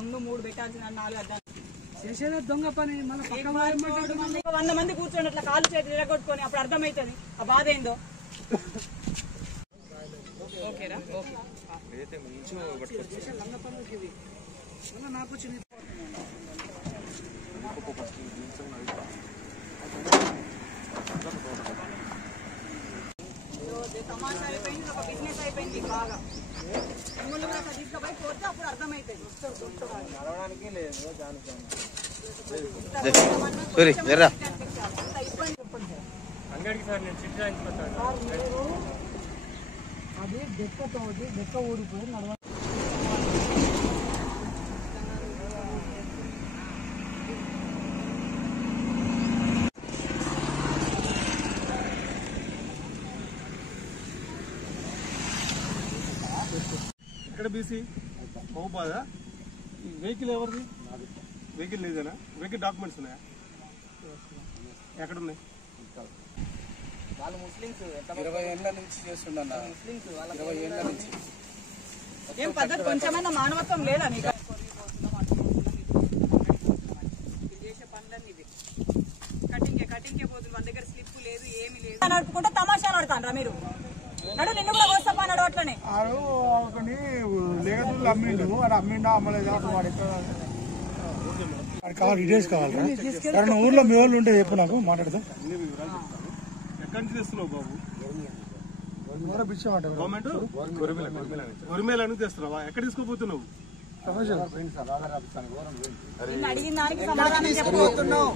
2 3 పెట్టాల్సిన 4 అద్దాలు చేసేదే దొంగ పని. మన 100 మంది కూర్చోండి అట్లా కాలు చేతి విరగొట్టుకొని అప్పుడు అర్థమవుతుంది ఆ బాధ ఏందో. ఓకేరా ఓకే నాకు వచ్చింది. తమాషా అయిపోయింది, ఒక బిజినెస్ అయిపోయింది బాగా. మిమ్మల్ని కూడా అట్లా తీసుకుపోయి పోతే అప్పుడు అర్థమవుతుంది. అది డెక్క ఊడిపోయి నడవ. ఇక్కడ బీసీ మహబూబాదా? ఈ వెహికల్ ఎవరిది? వెహికల్ లేదేనా? వెహికల్ డాక్యుమెంట్స్ ఉన్నాయా? ఎక్కడున్నాయి? వాళ్ళు ముస్లింస్ 20 ఏళ్ళ నుంచి చేస్తుండన్న. ముస్లింస్ 20 ఏళ్ళ నుంచి. ఏం పద్ధతి కొంచెమైనా మానవత్వం లేదా నీకు? చేసే పనులన్నీ ఇవి కటింగే పోతుంది. మన దగ్గర స్లిప్ లేదు, ఏమి లేదు. నడుపుకుంటే తమాషాలు ఆడతాండ్రా మీరు? నడు నిన్ను కూడా వస్తాపా నడు అట్లనే. అమ్మిండా అమ్మలేదా? కావాలి డీటెయిల్స్ కావాలరా? कारण ఊర్లో మీ వాళ్ళు ఉంటే చెప్పు, నాకు మాట్లాడదాం. ఎక్కడి నుంచి తెస్తున్నావు బాబు? గవర్నమెంట్ కొరిమేల నుంచి తెస్తున్నావా? ఎక్కడ తీసుకోపోతున్నావు? అడిగిన దానికి సమాధానం చెప్పబోతున్నావు.